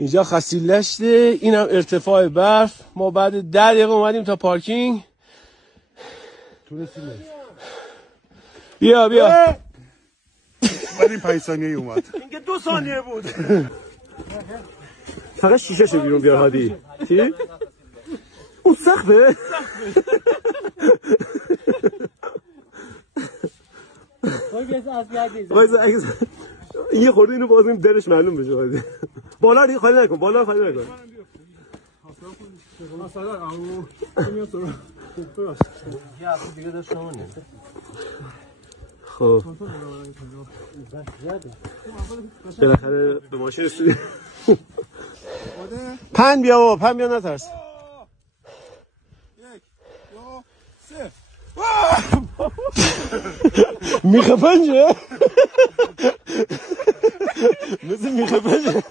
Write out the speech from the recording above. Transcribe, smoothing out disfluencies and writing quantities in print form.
اینجا خسیلشته، اینم ارتفاع برف. ما بعد 10 دقیقه اومدیم تا پارکینگ. بیا بعد این 5 ثانیه اومد. اینکه 2 ثانیه بود. فقط شیشه شو بیرون بیار هادی. چی؟ اون سخته؟ یه خورده اینو بازیم درش معلوم بشه هادی. بالا دیگه خالی نکن، بالا خالی نکن. خب بالاخره به ماشین رسیدیم. پن بیا بابا، پن بیا نترس. 1 2 3 میخه پنجه؟ مثل میخه پنجه.